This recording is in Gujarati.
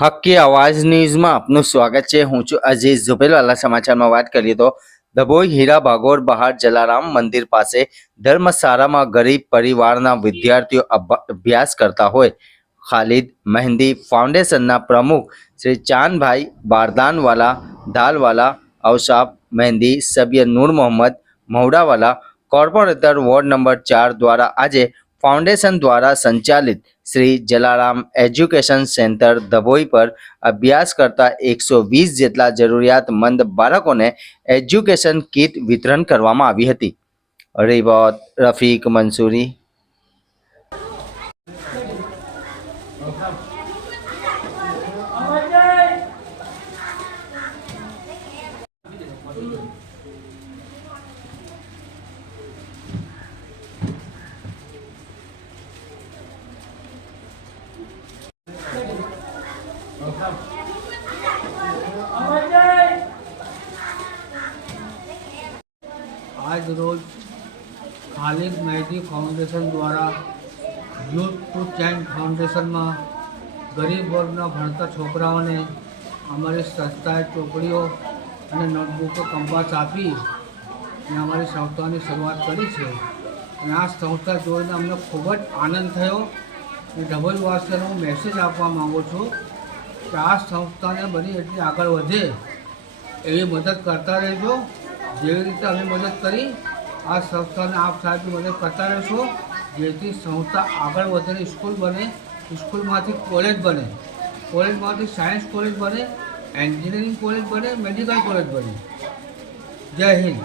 હક્કી અવાજ ન્યૂઝમાં આપનું સ્વાગત છે। હું છું અઝીઝ ઝુબેરવાલા। સમાચારમાં વાત કરીએ તો ડભોઈ હીરા ભાગોળ બહાર જલારામ મંદિર પાસે ધર્મશાળામાં ગરીબ પરિવારના વિદ્યાર્થીઓ અભ્યાસ કરતા હોય ખાલિદ મહેંદી ફાઉન્ડેશનના પ્રમુખ શ્રી ચાંદભાઈ બારદાનવાલા ધાલવાલા, અવસાફ મહેંદી, સભ્ય નૂર મોહમ્મદ મહુડાવાલા, કોર્પોરેટર વોર્ડ નંબર 4 દ્વારા આજે ફાઉન્ડેશન દ્વારા સંચાલિત શ્રી જલારામ એજ્યુકેશન સેન્ટર ડભોઈ પર અભ્યાસ કરતા 120 જેટલા જરૂરિયાતમંદ બાળકોને એજ્યુકેશન કીટ વિતરણ કરવામાં આવી હતી। રિપોર્ટ રફીક મંસૂરી। आज रोज खालिद मेहदी फाउंडेशन द्वारा यूथ टू चेंज फाउंडेशन में गरीब वर्गना भणता छोकराओने अमरी संस्थाए चोपड़ीओ और नोटबुको कंपास आपी अमरी संस्थानी शुरुआत करी है। आ संस्था जोईने अमने खूब ज आनंद थयो। डभोईवासीओने हूँ मैसेज आपवा मांगू छूँ कि आ संस्थाने बनी एटली आगळ वधे एवी मदद करता रहेजो। जेवी रीते अमे मदद करी आ संस्थाने आप साहेब मदद करता रहो, जेथी संस्था आगळ वधीने स्कूल बने, स्कूलमांथी कॉलेज बने, कॉलेजमांथी सायन्स कॉलेज बने, एंजीनियरिंग कॉलेज बने, मेडिकल कॉलेज बने। जय हिंद।